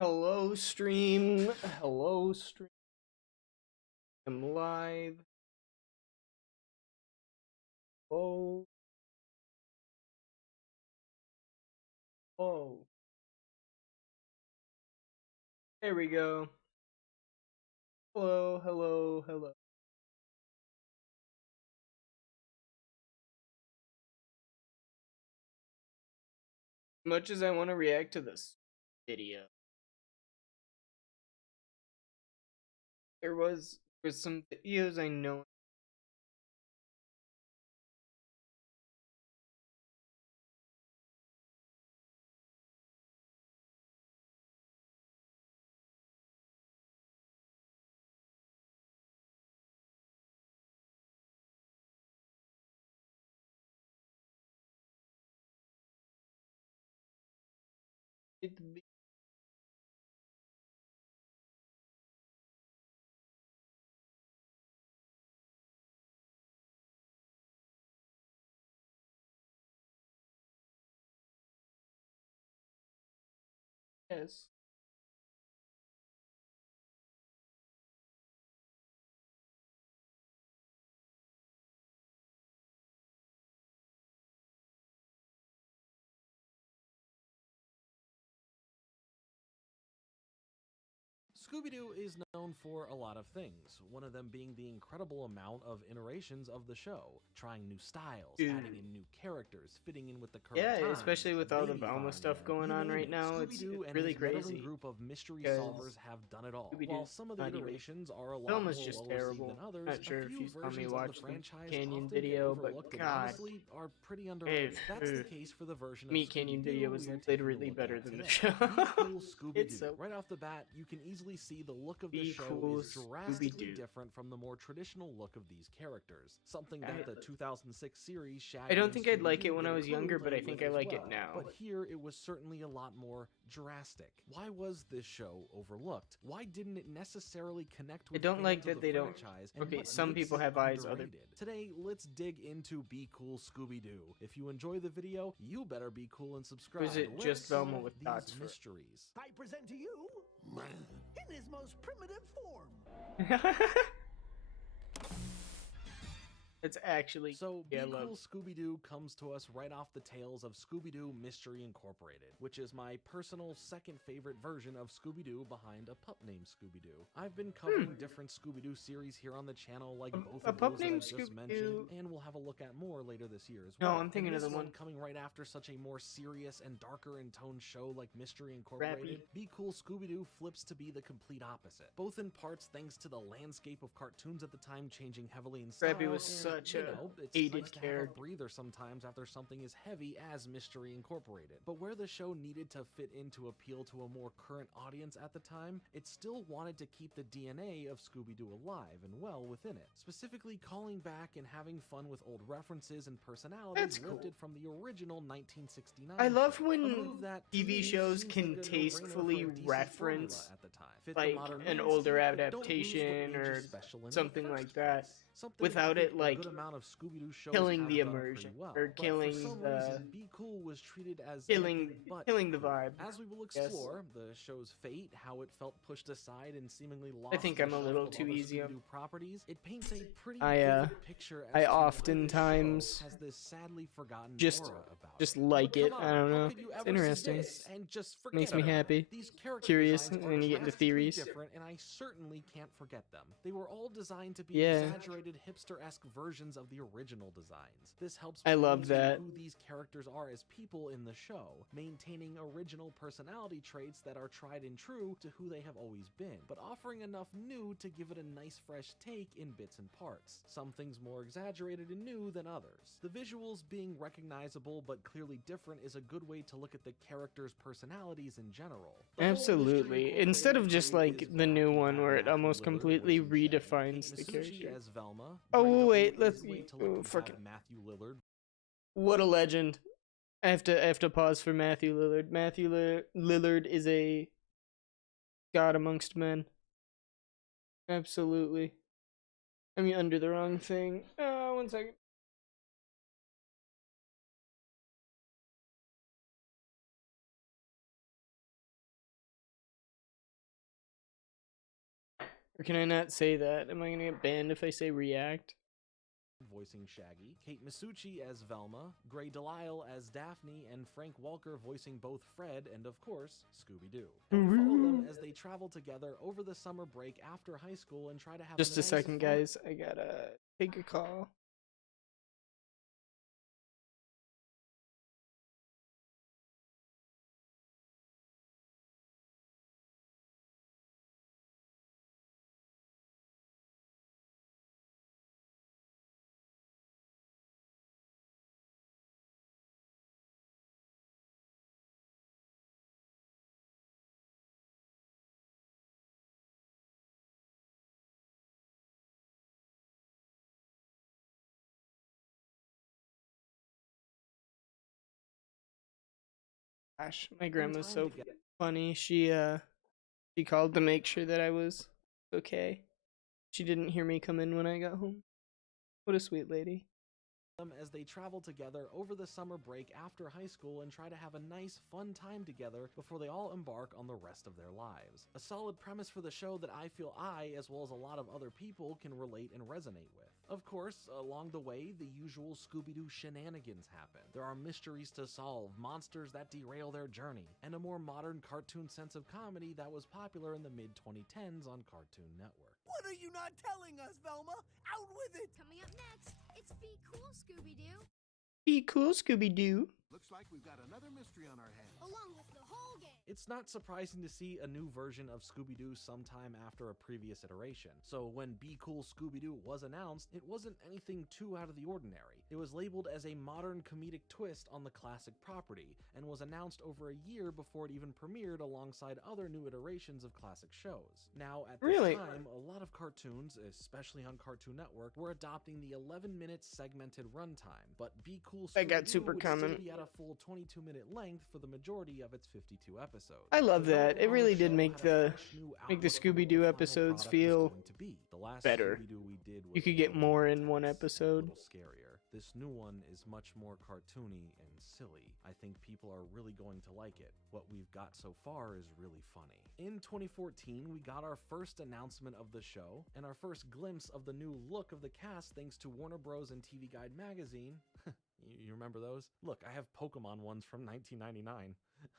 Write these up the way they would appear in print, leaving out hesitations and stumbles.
Hello, stream. Hello, stream. I'm live. Oh, oh. There we go. Hello, hello, hello. Much as I want to react to this video, there was some videos I know. Yes. Scooby-Doo is known for a lot of things, one of them being the incredible amount of iterations of the show, trying new styles, Dude. adding in new characters, fitting in with the current Yeah, times, especially with all the baby Velma stuff find, going you on name right it. now, it's Scooby-Doo and really his meddling crazy. group of mystery Because solvers have done it all. While Scooby-Doo's some of the not even. iterations are a lot Velma's more just well-received than terrible. others, Not a sure if few you saw me versions of the watch the franchise Canyon often get video, but overlooked and God. honestly are pretty underrated. That's the case for the version of Meat Canyon video Scooby-Doo was we are taking a literally look better at than the today. show. Be Cool Scooby-Doo. It's so Right off the bat, you can easily see the look of the Be show Cool is drastically Scooby-Doo. different from the more traditional look of these characters, something I- that the 2006 series I Shaggy don't and think I'd like Scooby-Doo it when get I a was younger, but I close think with I as like well. it now. But here it was certainly a lot more drastic. Why was this show overlooked? Why didn't it necessarily connect with don't like fans of that the they don't- franchise? And okay, what some makes people it have eyes, other- underrated? Today, let's dig into Be Cool Scooby-Doo. If you enjoy the video, you better be cool and subscribe. Or is it Let's just Velma solve with these dots for- mysteries. I present to you man in his most primitive form. It's actually So, yeah, Be I love. Cool Scooby-Doo comes to us right off the tails of Scooby-Doo Mystery Incorporated, which is my personal second favorite version of Scooby-Doo behind a pup named Scooby-Doo. I've been covering different Scooby-Doo series here on the channel, like both A of pup those that I named just Scooby-Doo- mentioned, and we'll have a look at more later this year as No, well. I'm thinking and of this the one- coming right after such a more serious and darker in tone show like Mystery Incorporated. Rappy. Be Cool Scooby-Doo flips to be the complete opposite, both in parts thanks to the landscape of cartoons at the time changing heavily in style. Scrappy was and, such you a know, it's hated nice to have a character. breather sometimes after something as heavy as Mystery Incorporated. But where the show needed to fit in to appeal to a more current audience at the time, it still wanted to keep the DNA of Scooby-Doo alive and well within it, specifically calling back and having fun with old references and personalities That's cool. lifted from the original 1969 I love show. when A move that, to TV me, shows seems can like a no-brainer tastefully for a decent reference, formula at the time. Fit the like modern an landscape, older but don't lose what adaptation made you or special in the something first like that, place. Something without I think it, like, a good amount of Scooby-Doo shows killing have the done immersion, pretty well. or But killing for some the- reason, Be Cool was treated as killing anything but killing the cool. vibe. As we will Yes. explore the show's fate, how it felt pushed aside and seemingly lost. I think in I'm the a shuffle little of too other easy on- Scooby-Doo properties. It paints a pretty I vivid picture as I to why this oftentimes show has this sadly forgotten just aura about just it. like But it. come I on, don't how know. could you It's ever see interesting. this and just forget Makes me about it? happy. These character Curious, designs and are then you get into drastically theories. different, and I certainly can't forget them. They were all designed to be Yeah. exaggerated hipster-esque versions of the original designs. This helps I play love into that. who these characters are as people in the show, maintaining original personality traits that are tried and true to who they have always been, but offering enough new to give it a nice fresh take in bits and parts. Some things more exaggerated and new than others. The visuals being recognizable but clearly different is a good way to look at the characters' personalities in general. The whole Mystery Absolutely. Instead of just Incorporated like crew is the new back. You one have where it Matthew almost Lillard completely voicing Shaggy, redefines the Kate Masucci character. as Velma. Oh, Brenda wait, Holt let's is way see. to look Oh, and fuck have it. Matthew Lillard. What a legend. I have to pause for Matthew Lillard. Lillard is a god amongst men. Absolutely. I mean, under the wrong thing. 1 second. Or can I not say that? Am I gonna get banned if I say react? voicing Shaggy, Kate Masucci as Velma, Gray Delisle as Daphne, and Frank Welker voicing both Fred and, of course, Scooby-Doo. And we follow them as they travel together over the summer break after high school and try to have Just a nice second, fun- guys. I gotta take a call. Gosh, my grandma's so funny. She called to make sure that I was okay. She didn't hear me come in when I got home. What a sweet lady. them as they travel together over the summer break after high school and try to have a nice, fun time together before they all embark on the rest of their lives. A solid premise for the show that I feel I, as well as a lot of other people, can relate and resonate with. Of course, along the way, the usual Scooby-Doo shenanigans happen. There are mysteries to solve, monsters that derail their journey, and a more modern cartoon sense of comedy that was popular in the mid-2010s on Cartoon Network. What are you not telling us, Velma? Out with it! Coming up next, it's Be Cool, Scooby-Doo, Be cool, Scooby-Doo. Looks like we've got another mystery on our hands. along with the whole gang. It's not surprising to see a new version of Scooby-Doo sometime after a previous iteration. So when Be Cool Scooby-Doo was announced, it wasn't anything too out of the ordinary. It was labeled as a modern comedic twist on the classic property, and was announced over a year before it even premiered alongside other new iterations of classic shows. Now, at this Really? time, a lot of cartoons, especially on Cartoon Network, were adopting the 11-minute segmented runtime, but Be Cool That got Scooby-Doo super would common. still be at a full 22-minute length for the majority of its 52 episodes. I love The that. development It on really the did show make had a the fresh new make the outlook on what Scooby-Doo the final episodes product was feel going to be. The last better. Scooby-Doo we did was You could a get little more in one intense and episode. a little scarier. This new one is much more cartoony and silly. I think people are really going to like it. What we've got so far is really funny. In 2014, we got our first announcement of the show, and our first glimpse of the new look of the cast thanks to Warner Bros. And TV Guide magazine. You remember those? Look, I have Pokemon ones from 1999.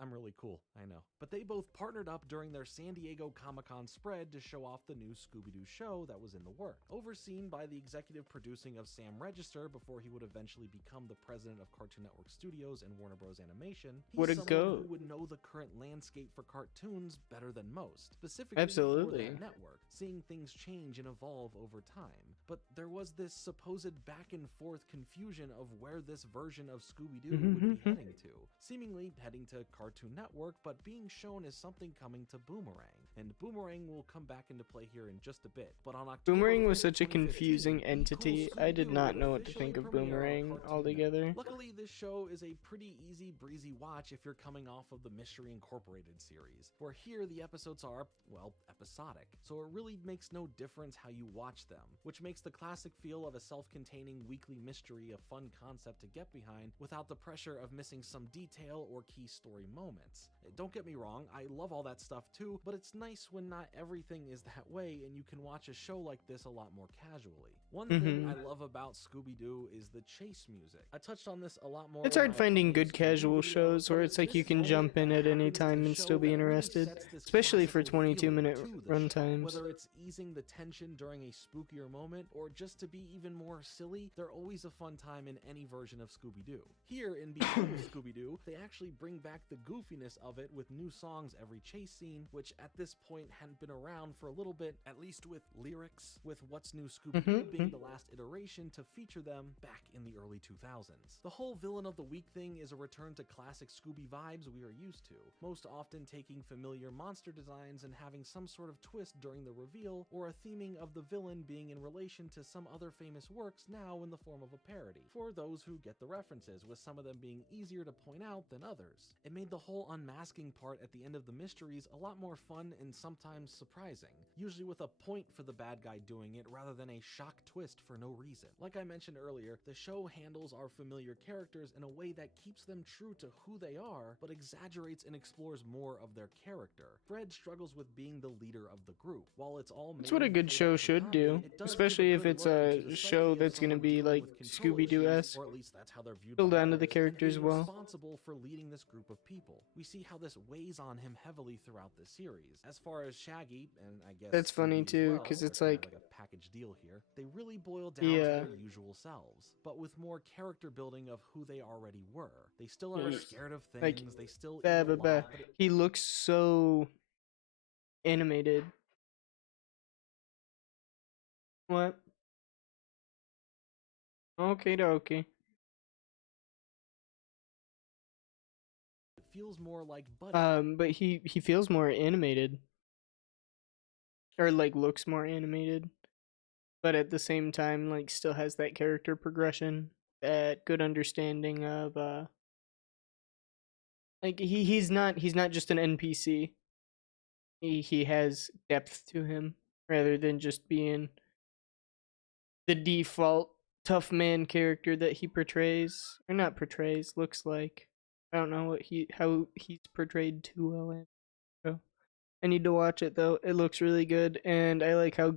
I'm really cool, I know. But they both partnered up during their San Diego Comic-Con spread to show off the new Scooby-Doo show that was in the works. Overseen by the executive producing of Sam Register before he would eventually become the president of Cartoon Network Studios and Warner Bros. Animation, he's What a someone goat. who would know the current landscape for cartoons better than most, specifically Absolutely. for that network, seeing things change and evolve over time. But there was this supposed back and forth confusion of where this version of Scooby-Doo would be heading to, seemingly heading to Cartoon Network, but being shown as something coming to Boomerang. And Boomerang will come back into play here in just a bit. But on October Boomerang was 5th, such a 2015, confusing Be Cool entity. I did Scooby-Doo not would know what to officially think of premiere on Boomerang Cartoon altogether. Network. Luckily, this show is a pretty easy breezy watch if you're coming off of the Mystery Incorporated series, where here the episodes are, well, episodic, so it really makes no difference how you watch them, which makes the classic feel of a self-containing weekly mystery a fun concept to get behind without the pressure of missing some detail or key story moments. Don't get me wrong, I love all that stuff too, but it's nice when not everything is that way and you can watch a show like this a lot more casually. One thing I love about Scooby-Doo is the chase music. I touched on this a lot more. It's in hard my finding previous good casual Scooby-Doo shows video, where but it's like this you can moment jump in that at any happens in time the and show still be that really interested, sets this especially for classical 22-minute feeling to the show. runtimes. Whether it's easing the tension during a spookier moment or just to be even more silly, they're always a fun time in any version of Scooby-Doo. Here in Be Cool Scooby-Doo, they actually bring back the goofiness of it with new songs every chase scene, which at this point hadn't been around for a little bit, at least with lyrics, with What's New Scooby-Doo being the last iteration to feature them back in the early 2000s. The whole villain of the week thing is a return to classic Scooby vibes we are used to, most often taking familiar monster designs and having some sort of twist during the reveal, or a theming of the villain being in relation to some other famous works now in the form of a parody, for those who get the references, with some of them being easier to point out than others. It made the whole unmasked masking part at the end of the mysteries a lot more fun and sometimes surprising, usually with a point for the bad guy doing it rather than a shock twist for no reason. Like I mentioned earlier, the show handles our familiar characters in a way that keeps them true to who they are, but exaggerates and explores more of their character. Fred struggles with being the leader of the group. While it's all That's what a mainly good played show up for should comedy, do, it does especially give if good it's look a into the show psyche of that's gonna someone be dealing like with control Scooby-Doo-esque. issues, or at least that's how they're viewed Still by down to the others, characters and being well. responsible for leading this group of people. We see how this weighs on him heavily throughout the series. As far as Shaggy, and I guess That's funny Scooby as too, well, 'cause they're it's kind of like- a package deal here. They really boil down Yeah. to their usual selves, but with more character building of who they already were. They still are Yes. scared of things, Like, they still eat Bah, a bah, bah. lot, but He looks so animated. What? Okay, dokie. it feels more like Buddy. But he feels more animated, or like looks more animated, but at the same time, like still has that character progression, that good understanding of like he's not just an NPC. He has depth to him rather than just being the default tough man character that he portrays, or not portrays, looks like. I don't know how he's portrayed too well in the show. I need to watch it though. It looks really good, and I like how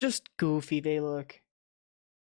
just goofy they look.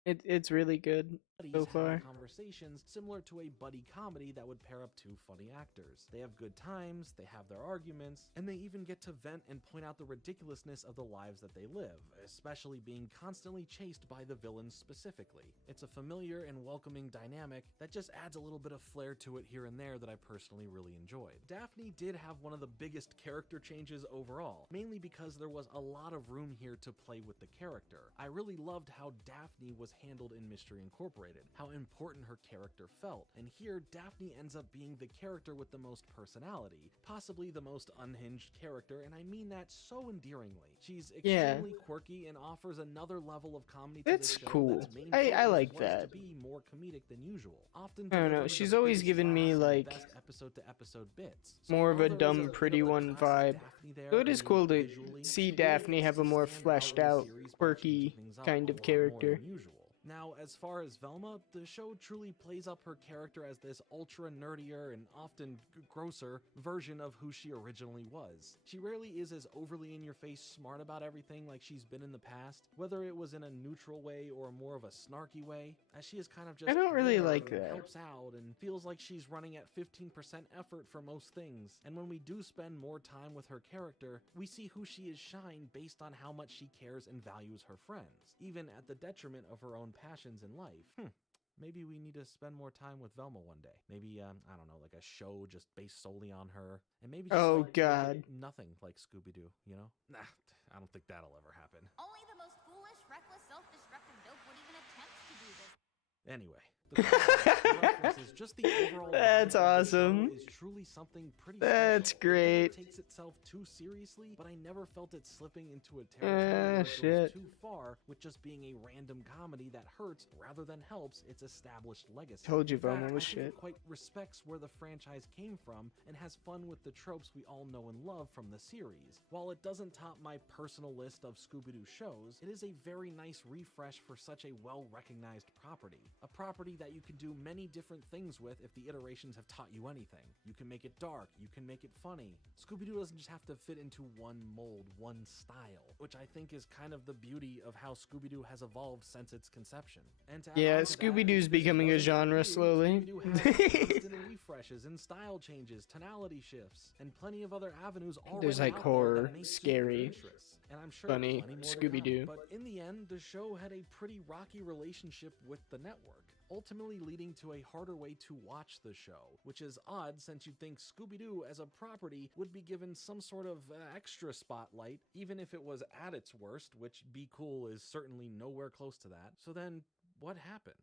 It's really good so Buddies far. have conversations similar to a buddy comedy that would pair up two funny actors. They have good times, they have their arguments, and they even get to vent and point out the ridiculousness of the lives that they live, especially being constantly chased by the villains specifically. It's a familiar and welcoming dynamic that just adds a little bit of flair to it here and there that I personally really enjoyed. Daphne did have one of the biggest character changes overall, mainly because there was a lot of room here to play with the character. I really loved how Daphne was handled in Mystery Incorporated, how important her character felt, and here Daphne ends up being the character with the most personality, possibly the most unhinged character, and I mean that so endearingly. She's extremely quirky and offers another level of comedy to That's the show cool. that's main I focus like was that. to be more comedic than usual. Often I don't know, delivering the she's always biggest given me, laughs and like, best episode-to-episode bits. So more of while a there is dumb bit pretty of the one classic vibe. Daphne there, So it is I mean, cool to visually, see she really Daphne gets have to a more stand out fleshed in the out, series by quirky changing things up kind a of lot more character. than usual. Now, as far as Velma, the show truly plays up her character as this ultra nerdier and often grosser version of who she originally was. She rarely is as overly in-your-face smart about everything like she's been in the past, whether it was in a neutral way or more of a snarky way, as she is kind of just I don't really there like and that. helps out and feels like she's running at 15% effort for most things. And when we do spend more time with her character, we see who she is shine based on how much she cares and values her friends, even at the detriment of her own passions in life. Maybe we need to spend more time with Velma one day. Maybe, I don't know, like a show just based solely on her. And maybe just Oh, like, make God. it nothing like Scooby-Doo, you know? Nah, I don't think that'll ever happen. Only the most foolish, reckless, self-destructive dope would even attempt to do this. Anyway, the references, just the overall That's vibe of the show awesome. is truly something pretty That's special. great. It never takes itself too seriously, but I never felt it slipping into a territory where it goes Shit. too far with just being a random comedy that hurts rather than helps its established legacy. Told you In fact, Velma was I think shit. it quite respects where the franchise came from and has fun with the tropes we all know and love from the series. While it doesn't top my personal list of Scooby-Doo shows, it is a very nice refresh for such a well-recognized property. A property that you can do many different things with if the iterations have taught you anything. You can make it dark, you can make it funny. Scooby-Doo doesn't just have to fit into one mold, one style, which I think is kind of the beauty of how Scooby-Doo has evolved since its conception. And to add Yeah, on to that, Scooby-Doo's because it becoming a doesn't genre fit you, slowly. Scooby-Doo has constant refreshes and style changes, tonality shifts, and plenty of other avenues already There's, like, out there horror, that make Scooby-Doo scary, adventurous. And I'm sure funny plenty more to Scooby-Doo. come. But in the end, the show had a pretty rocky relationship with the network, ultimately leading to a harder way to watch the show, which is odd since you'd think Scooby-Doo as a property would be given some sort of extra spotlight, even if it was at its worst, which Be Cool is certainly nowhere close to that. So then, what happened?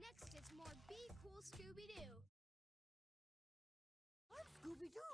Next, it's more Be Cool Scooby-Doo.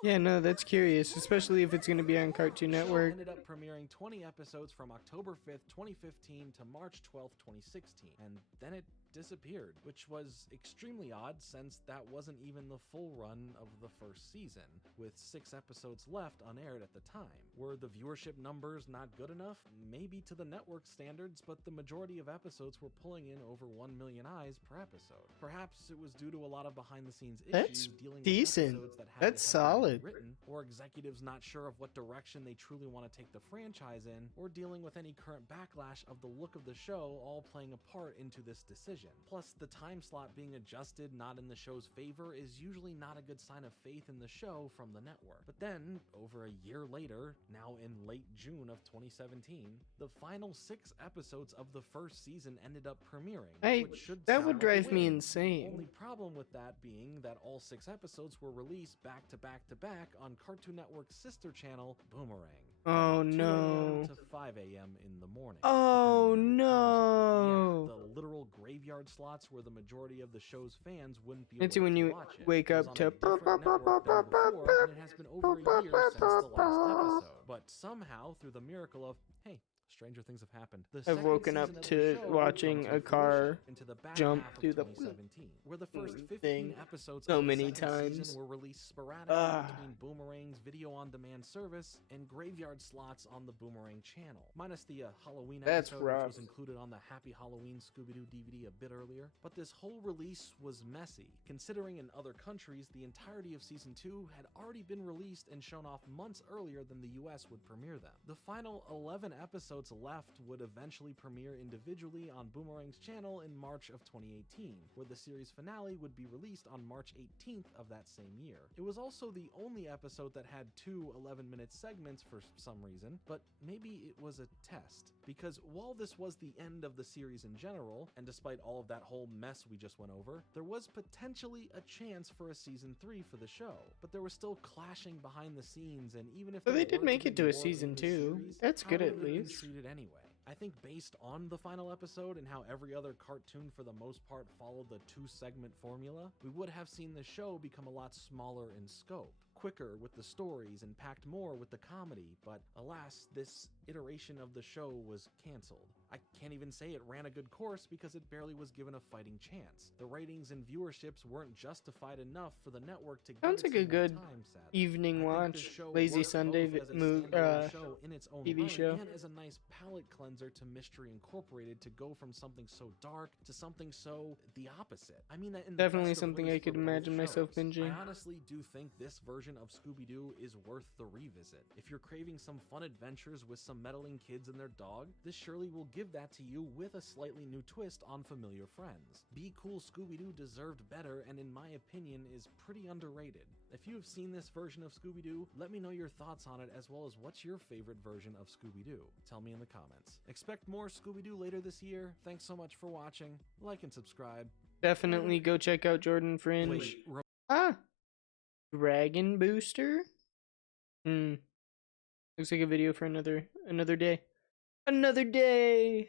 Yeah, no, that's curious, especially if it's going to be on Cartoon The show Network. ended up premiering 20 episodes from October 5th, 2015 to March 12th, 2016, and then it disappeared, which was extremely odd since that wasn't even the full run of the first season, with 6 episodes left unaired at the time. Were the viewership numbers not good enough? Maybe to the network standards, but the majority of episodes were pulling in over 1 million eyes per episode. Perhaps it was due to a lot of behind-the-scenes issues dealing decent. with episodes that hadn't That's had to be solid. written, or executives not sure of what direction they truly want to take the franchise in, or dealing with any current backlash of the look of the show all playing a part into this decision. Plus, the time slot being adjusted not in the show's favor is usually not a good sign of faith in the show from the network. But then, over a year later, now in late June of 2017, the final 6 episodes of the first season ended up premiering, which should That sound would like a drive me win. insane. Only problem with that being that all 6 episodes were released back to back to back on Cartoon Network's sister channel, Boomerang. Oh from 2 no. a.m. to 5 a.m. in the morning. Oh depending on your time zone. no. Yeah, the literal graveyard slots where the majority of the show's fans wouldn't be It's awake when to you watch it. wake It was up on to a different network than before, and it has been over a year since the last episode. But somehow, through the miracle of, hey, stranger things have happened. The I've second woken season up of the to show watching comes a to car fruition into the back jump half of through the 2017, where the first 15 thing episodes so of the many second times. season were released sporadically Ah. between Boomerang's video-on-demand service and graveyard slots on the Boomerang channel, minus the Halloween That's episode, rough. which was included on the Happy Halloween Scooby-Doo DVD a bit earlier. But this whole release was messy, considering in other countries the entirety of Season 2 had already been released and shown off months earlier than the US would premiere them. The final 11 episodes left would eventually premiere individually on Boomerang's channel in March of 2018, where the series finale would be released on March 18th of that same year. It was also the only episode that had 2 11-minute segments for some reason, but maybe it was a test, because while this was the end of the series in general, and despite all of that whole mess we just went over, there was potentially a chance for a Season 3 for the show, but there was still clashing behind the scenes, and even if But there they did were make be it to a more Season in the 2. series, That's how good would at it have been least. treated anyway? I think based on the final episode and how every other cartoon for the most part followed the 2-segment formula, we would have seen the show become a lot smaller in scope, quicker with the stories, and packed more with the comedy, but alas, this iteration of the show was cancelled. I can't even say it ran a good course because it barely was given a fighting chance. The ratings and viewerships weren't justified enough for the network to Sounds give like it a some more good time, sadly. evening I think the watch, show lazy works Sunday both as a move standalone show in its own TV right show. and as a nice palate cleanser to Mystery Incorporated to go from something so dark to something so the opposite. I mean that in the Definitely best of something ways I for could both imagine myself shows. binging. I honestly do think this version of Scooby-Doo is worth the revisit. If you're craving some fun adventures with some meddling kids and their dog, this surely will give that to you with a slightly new twist on familiar friends. Be Cool Scooby-Doo deserved better and in my opinion is pretty underrated. If you have seen this version of Scooby-Doo, let me know your thoughts on it as well as what's your favorite version of Scooby-Doo. Tell me in the comments. Expect more Scooby-Doo later this year. Thanks so much for watching. Like and subscribe. Definitely go check out Jordan Fringe. Wait, Dragon Booster? Looks like a video for another day. Another day!